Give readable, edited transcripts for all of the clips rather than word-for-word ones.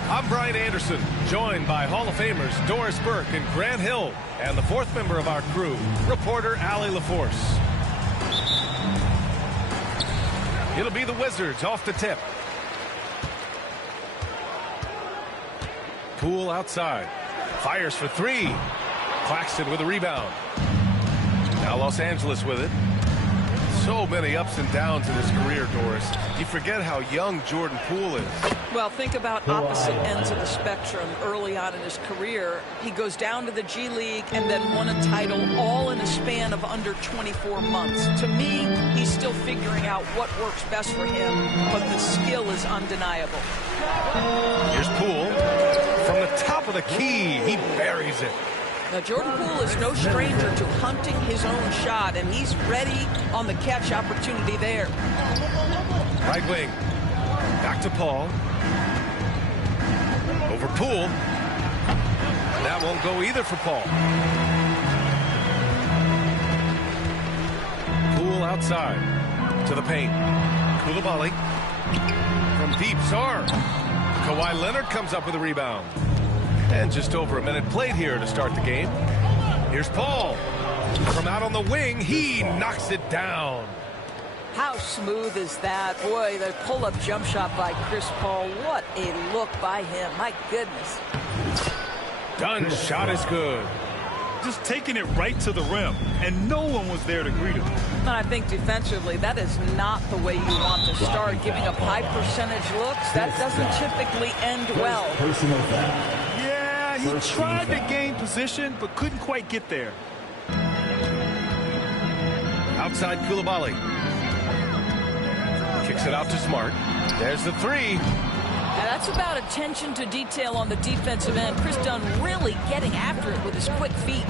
I'm Brian Anderson, joined by Hall of Famers Doris Burke and Grant Hill, and the fourth member of our crew, reporter Allie LaForce. It'll be the Wizards off the tip. Poole outside. Fires for three. Claxton with a rebound. Now Los Angeles with it. So many ups and downs in his career, Doris. You forget how young Jordan Poole is. Well, think about opposite ends of the spectrum. Early on in his career, he goes down to the G League and then won a title all in a span of under 24 months. To me, he's still figuring out what works best for him, but the skill is undeniable. Here's Poole. From the top of the key, he buries it. Now, Jordan Poole is no stranger to hunting his own shot, and he's ready on the catch opportunity there. Right wing. Back to Paul. Over Poole. That won't go either for Paul. Poole outside. To the paint. Koulibaly. From deep, Sarr. Kawhi Leonard comes up with a rebound. And just over a minute played here to start the game. Here's Paul. From out on the wing, he knocks it down. How smooth is that? Boy, the pull-up jump shot by Chris Paul. What a look by him. My goodness. Dunn's shot is good. Just taking it right to the rim, and no one was there to greet him. And I think defensively, that is not the way you want to start. Giving up high percentage looks, that doesn't typically end well. Yeah, he tried to gain position, but couldn't quite get there. Outside Koulibaly. Kicks it out to Smart. There's the three. Now that's about attention to detail on the defensive end. Chris Dunn really getting after it with his quick feet.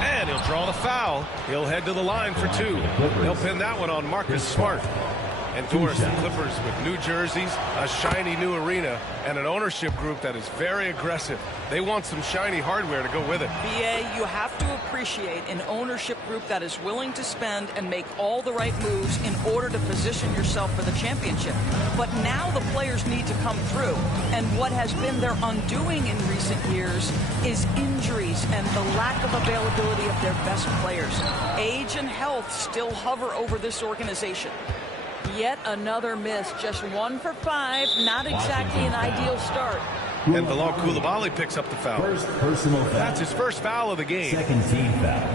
And he'll draw the foul. He'll head to the line for two. They'll pin that one on Marcus Smart. And Doris, the Clippers with new jerseys, a shiny new arena, and an ownership group that is very aggressive. They want some shiny hardware to go with it. BA, you have to appreciate an ownership group that is willing to spend and make all the right moves in order to position yourself for the championship. But now the players need to come through. And what has been their undoing in recent years is injuries and the lack of availability of their best players. Age and health still hover over this organization. Yet another miss, just 1 for 5, not exactly an ideal start. And Bilal Koulibaly picks up the foul. Personal foul. That's his first foul of the game. Second team foul.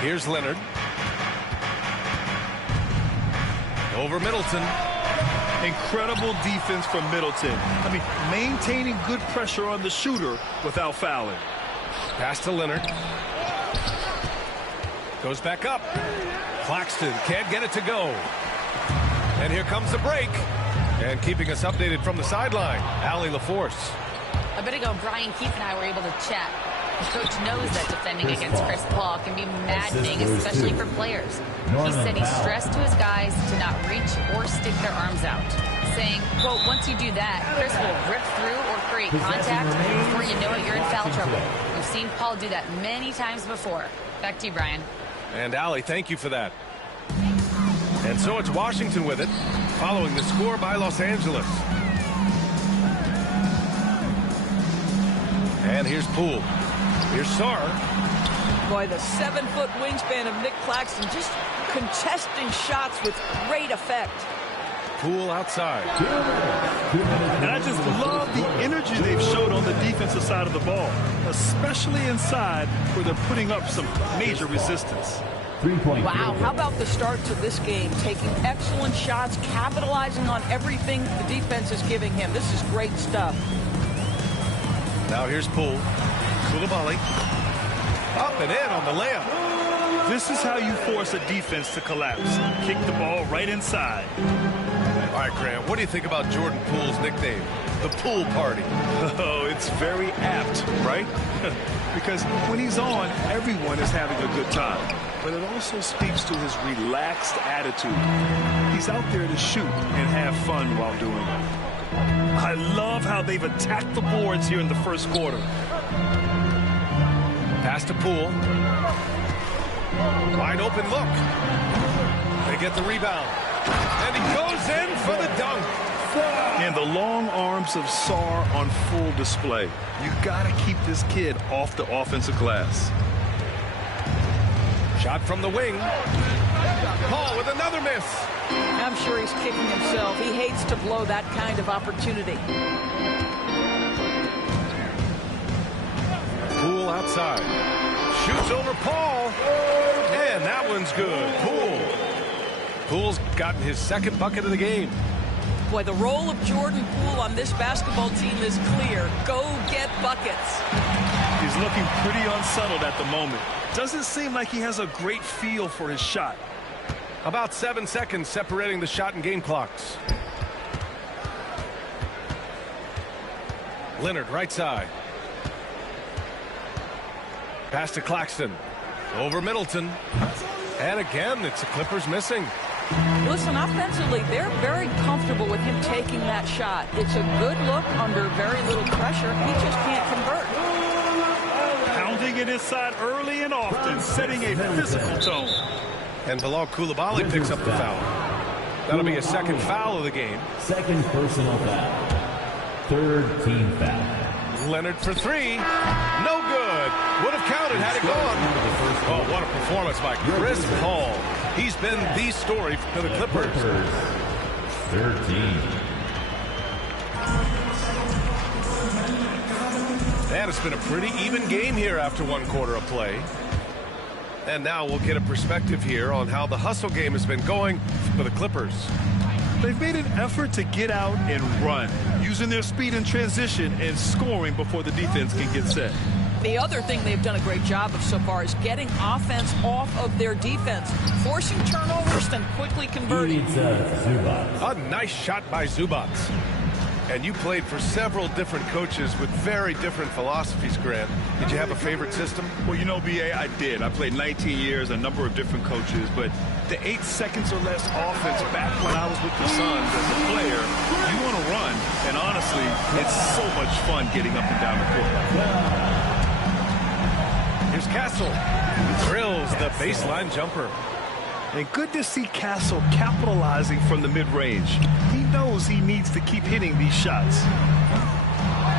Here's Leonard. Over Middleton. Incredible defense from Middleton. I mean, maintaining good pressure on the shooter without fouling. Pass to Leonard. Goes back up. Claxton can't get it to go. And here comes the break. And keeping us updated from the sideline, Allie LaForce. A bit ago, Brian Keith and I were able to chat. The coach knows that defending against Chris Paul can be maddening, especially for players. He said he stressed to his guys to not reach or stick their arms out, saying, quote, once you do that, Chris will rip through or create contact. Before you know it, you're in foul trouble. We've seen Paul do that many times before. Back to you, Brian. And Allie, thank you for that. And so it's Washington with it, following the score by Los Angeles. And here's Poole. Here's Sarr. Boy, the 7-foot wingspan of Nick Claxton just contesting shots with great effect. Poole outside. And I just love the energy they've showed on the defensive side of the ball, especially inside where they're putting up some major resistance. Wow, how about the start to this game? Taking excellent shots, capitalizing on everything the defense is giving him. This is great stuff. Now here's Poole. Koulibaly. Up and in on the layup. This is how you force a defense to collapse. Kick the ball right inside. All right, Grant, what do you think about Jordan Poole's nickname, the Poole Party? Oh, it's very apt, right? Because when he's on, everyone is having a good time. But it also speaks to his relaxed attitude. He's out there to shoot and have fun while doing it. I love how they've attacked the boards here in the first quarter. Pass to Poole. Wide open look. They get the rebound. And And he goes in for the dunk. And the long arms of Sarr on full display. You got to keep this kid off the offensive glass. Shot from the wing. Paul with another miss. I'm sure he's kicking himself. He hates to blow that kind of opportunity. Poole outside. Shoots over Paul. And that one's good. Poole's gotten his second bucket of the game. Boy, the role of Jordan Poole on this basketball team is clear. Go get buckets. He's looking pretty unsettled at the moment. Doesn't seem like he has a great feel for his shot. About 7 seconds separating the shot and game clocks. Leonard right side. Pass to Claxton. Over Middleton. And again, it's the Clippers missing. Listen, offensively, they're very comfortable with him taking that shot. It's a good look under very little pressure. He just can't convert. Pounding it inside early and often, setting a physical tone. And Bilal Coulibaly picks up the foul. That'll be a second foul of the game. Second personal foul. Third team foul. Leonard for three. No good. Would have counted had it gone. Oh, what a performance by Chris Paul. He's been the story for the Clippers. 13. And it's been a pretty even game here after one quarter of play. And now we'll get a perspective here on how the hustle game has been going for the Clippers. They've made an effort to get out and run, using their speed in transition and scoring before the defense can get set. The other thing they've done a great job of so far is getting offense off of their defense, forcing turnovers, then quickly converting. A nice shot by Zubac. And you played for several different coaches with very different philosophies, Grant. Did you have a favorite system? Well, you know, B.A., I did. I played 19 years, a number of different coaches, but the 8 seconds or less offense back when I was with the Suns as a player, you want to run, and honestly, it's so much fun getting up and down the court. Here's Castle. Drills the baseline jumper. And good to see Castle capitalizing from the mid-range. He knows he needs to keep hitting these shots.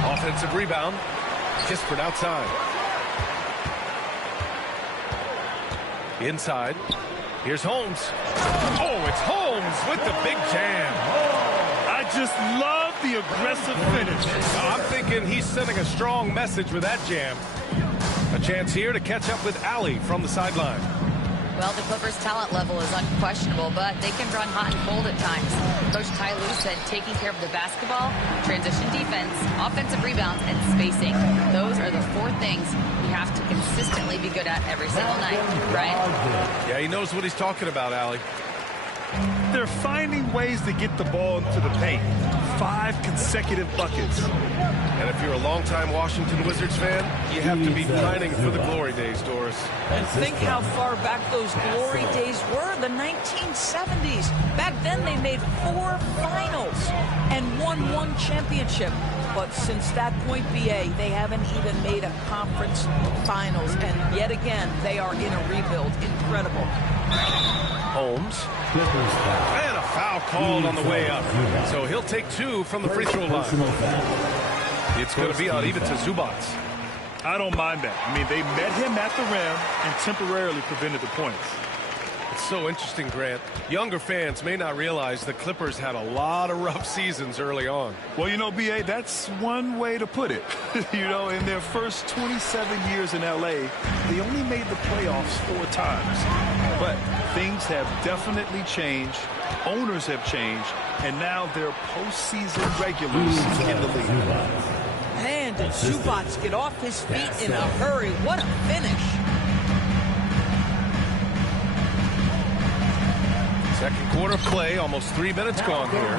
Offensive rebound. Kispert outside. Inside. Here's Holmes. Oh, it's Holmes with the big jam. I just love the aggressive finish. I'm thinking he's sending a strong message with that jam. A chance here to catch up with Allie from the sideline. Well, the Clippers' talent level is unquestionable, but they can run hot and cold at times. Coach Ty Lue said taking care of the basketball, transition defense, offensive rebounds, and spacing. Those are the 4 things you have to consistently be good at every single night, right? Yeah, he knows what he's talking about, Allie. They're finding ways to get the ball into the paint. 5 consecutive buckets. And if you're a longtime Washington Wizards fan, you have to be pining for the glory days, Doris. And think how far back those glory days were, the 1970s. Back then they made 4 finals and won 1 championship. But since that point, BA, they haven't even made a conference finals. And yet again, they are in a rebuild. Incredible. Holmes. And a foul called on the way up. So he'll take 2 from the free throw line. It's going to be on even to Zubac. I don't mind that. I mean, they met him at the rim and temporarily prevented the points. It's so interesting, Grant. Younger fans may not realize the Clippers had a lot of rough seasons early on. Well, you know, B.A., that's one way to put it. You know, in their first 27 years in L.A., they only made the playoffs 4 times. But things have definitely changed. Owners have changed. And now they're postseason regulars in the league. Man, did Zubac get off his feet in a hurry. What a finish. Second quarter play, almost 3 minutes gone here.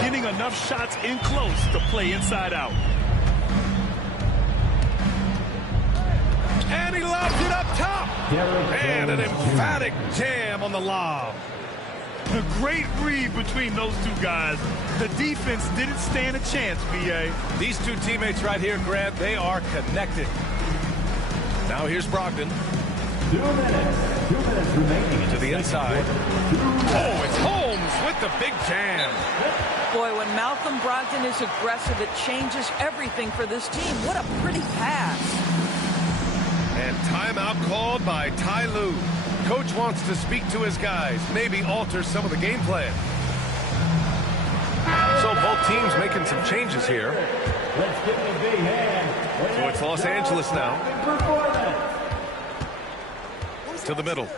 Getting enough shots in close to play inside out. And he lobs it up top. And an emphatic jam on the lob. A great read between those 2 guys. The defense didn't stand a chance, B.A. These 2 teammates right here, Grant, they are connected. Now here's Brogdon. 2 minutes remaining. To the inside. Oh, it's Holmes Holmes with the big jam. Boy, when Malcolm Brogdon is aggressive, it changes everything for this team. What a pretty pass. And timeout called by Ty Lue. Coach wants to speak to his guys, maybe alter some of the game plan. So both teams making some changes here. Let's give him a big hand. So it's Los Angeles now. To the middle.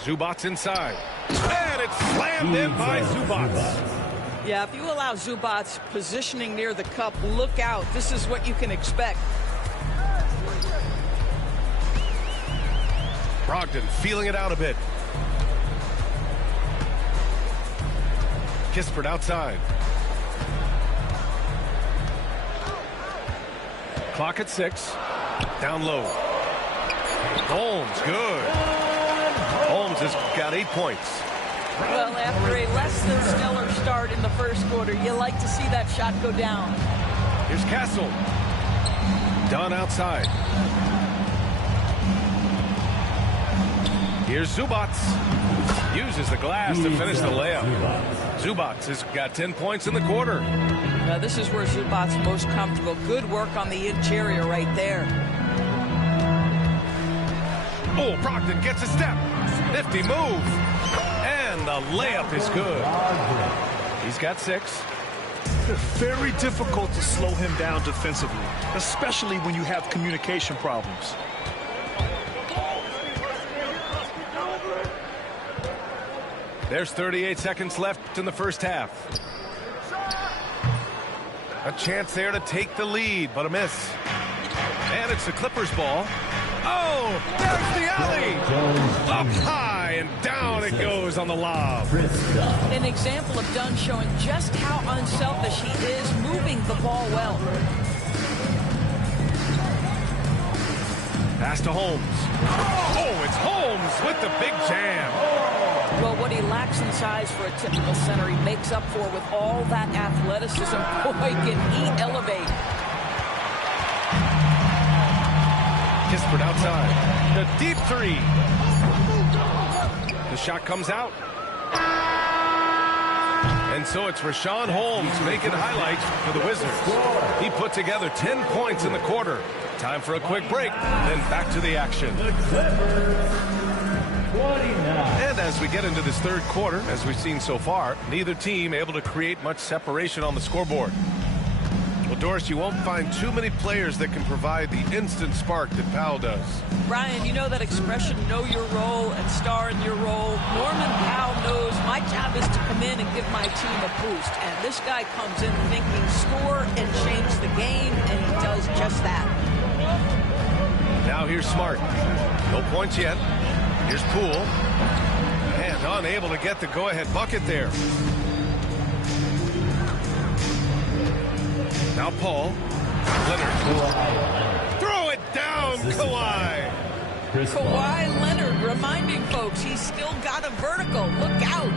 Zubats inside. And it's slammed in by Zubats. Yeah, if you allow Zubats positioning near the cup, look out. This is what you can expect. Brogdon feeling it out a bit. Kispert outside. Clock at 6. Down low. Holmes, good. Holmes has got 8 points. Well, after a less than stellar start in the first quarter, you like to see that shot go down. Here's Castle. Dunn outside. Here's Zubats. Uses the glass to finish the layup. Zubats has got 10 points in the quarter. Now, this is where Zubats is most comfortable. Good work on the interior right there. Oh, Brogdon gets a step. Nifty move. And the layup is good. He's got 6. Very difficult to slow him down defensively, especially when you have communication problems. There's 38 seconds left in the first half. A chance there to take the lead, but a miss. And it's the Clippers' ball. Oh, there's the alley. Up high and down it goes on the lob. An example of Dunn showing just how unselfish he is, moving the ball well. Pass to Holmes. Oh, it's Holmes with the big jam. Well, what he lacks in size for a typical center, he makes up for with all that athleticism. Boy, can he elevate. Kispert outside. The deep 3. The shot comes out. And so it's Richaun Holmes making highlights for the Wizards. He put together 10 points in the quarter. Time for a quick break, then back to the action. And as we get into this third quarter, as we've seen so far, neither team able to create much separation on the scoreboard. Well, Doris, you won't find too many players that can provide the instant spark that Powell does. Brian, you know that expression, know your role and star in your role. Norman Powell knows my job is to come in and give my team a boost. And this guy comes in thinking score and change the game, and he does just that. Now here's Smart. No points yet. Here's Poole. And unable to get the go-ahead bucket there. Now Paul. Leonard. Throw it down, Kawhi. Kawhi Leonard reminding folks he's still got a vertical. Look out.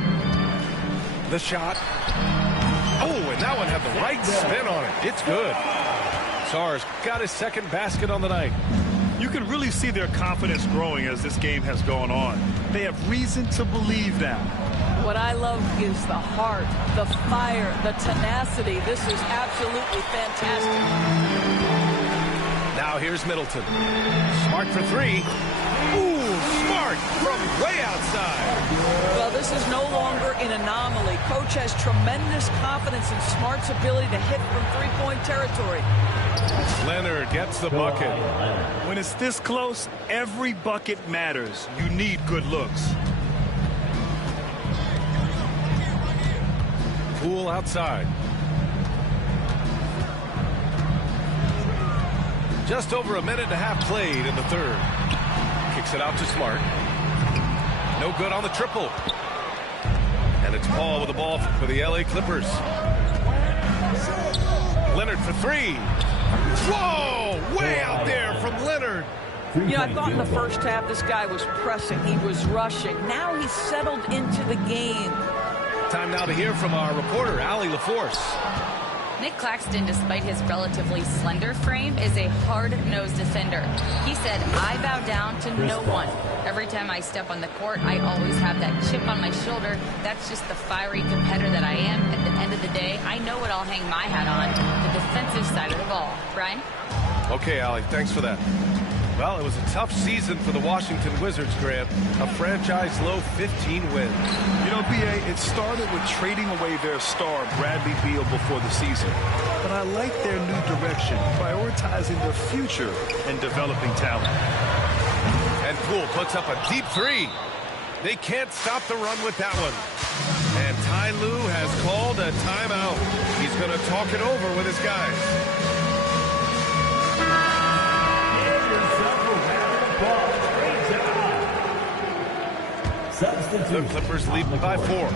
The shot. Oh, and that one had the right spin on it. It's good. Sarr's got his second basket on the night. You can really see their confidence growing as this game has gone on. They have reason to believe that. What I love is the heart, the fire, the tenacity. This is absolutely fantastic. Now here's Middleton. Smart for 3. Ooh, Smart from way outside. Well, this is no longer an anomaly. Coach has tremendous confidence in Smart's ability to hit from three-point territory. Leonard gets the bucket. When it's this close, every bucket matters. You need good looks. Poole outside. Just over a minute and a half played in the third. Kicks it out to Smart. No good on the triple. And it's Paul with the ball for the LA Clippers. Leonard for 3. Whoa! Way out there from Leonard. You know, I thought in the first half this guy was pressing. He was rushing. Now he's settled into the game. Time now to hear from our reporter, Allie LaForce. Nick Claxton, despite his relatively slender frame, is a hard-nosed defender. He said, "I bow down to no one. Every time I step on the court, I always have that chip on my shoulder. That's just the fiery competitor that I am. At the end of the day, I know what I'll hang my hat on, the defensive side of the ball." Brian? Okay, Allie, thanks for that. Well, it was a tough season for the Washington Wizards, Grant. A franchise-low 15 wins. You know, B.A., it started with trading away their star, Bradley Beal, before the season. But I like their new direction, prioritizing their future and developing talent. And Poole puts up a deep three. They can't stop the run with that one. And Ty Lue has called a timeout. He's going to talk it over with his guys. The Clippers lead by 4.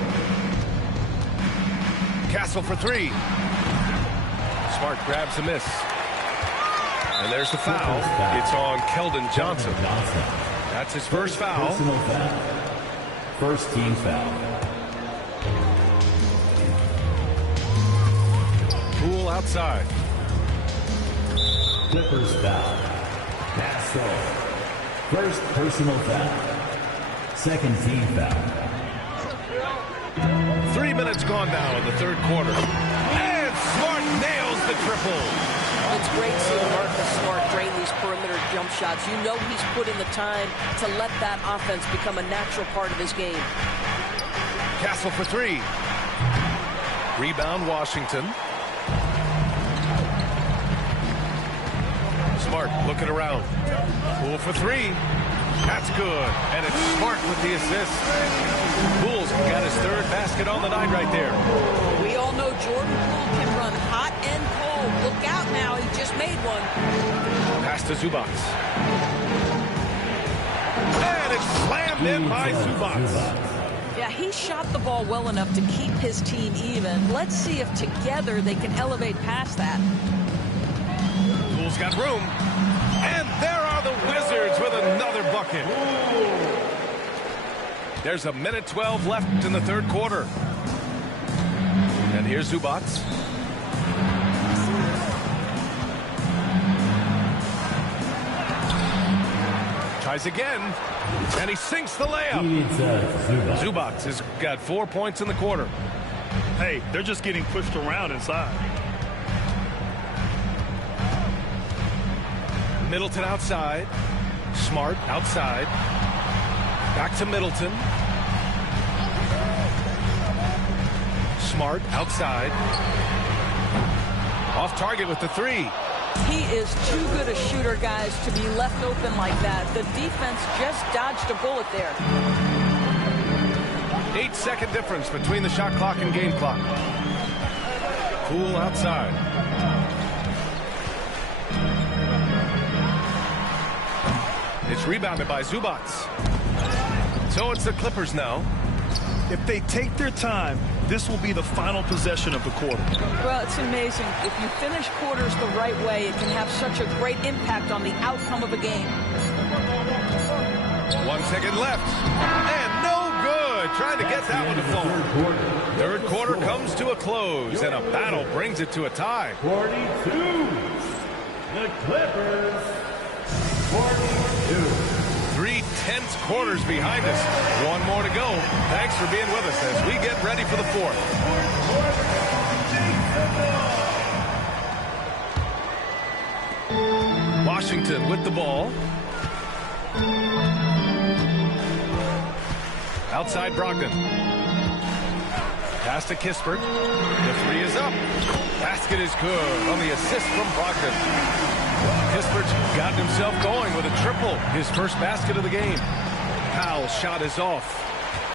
Castle for 3. Smart grabs a miss. And there's the foul. It's on Keldon Johnson. That's his first foul. Personal foul. First team foul. Poole outside. Clippers foul. Castle. First personal foul. Second team foul. 3 minutes gone now in the third quarter. And Smart nails the triple. It's great seeing Marcus Smart drain these perimeter jump shots. You know he's put in the time to let that offense become a natural part of his game. Castle for 3. Rebound Washington. Smart looking around. Poole for 3. That's good. And it's Smart with the assist. Poole's got his third basket on the night right there. We all know Jordan Poole can run hot and cold. Look out now. He just made one. Pass to Zubac. And it's slammed in by Zubac. Yeah, he shot the ball well enough to keep his team even. Let's see if together they can elevate past that. Poole's got room. And there are the Wizards with another bucket. There's a minute 12 left in the third quarter. And here's Zubac. Tries again. And he sinks the layup. Zubac has got 4 points in the quarter. Hey, they're just getting pushed around inside. Middleton outside. Smart outside. Back to Middleton. Smart outside. Off target with the 3. He is too good a shooter, guys, to be left open like that. The defense just dodged a bullet there. 8-second difference between the shot clock and game clock. Poole outside. It's rebounded by Zubac. So it's the Clippers now. If they take their time, this will be the final possession of the quarter. Well, it's amazing. If you finish quarters the right way, it can have such a great impact on the outcome of a game. 1 second left. And no good. Trying to get that one to fall. Third quarter comes to a close, and a battle brings it to a tie. 42. The Clippers. 42. 3 tense quarters behind us. One more to go. Thanks for being with us as we get ready for the fourth. Washington with the ball. Outside Brogdon. Pass to Kispert. The 3 is up. Basket is good on the assist from Brogdon. Kispert's gotten himself going with a triple. His first basket of the game. Powell's shot is off.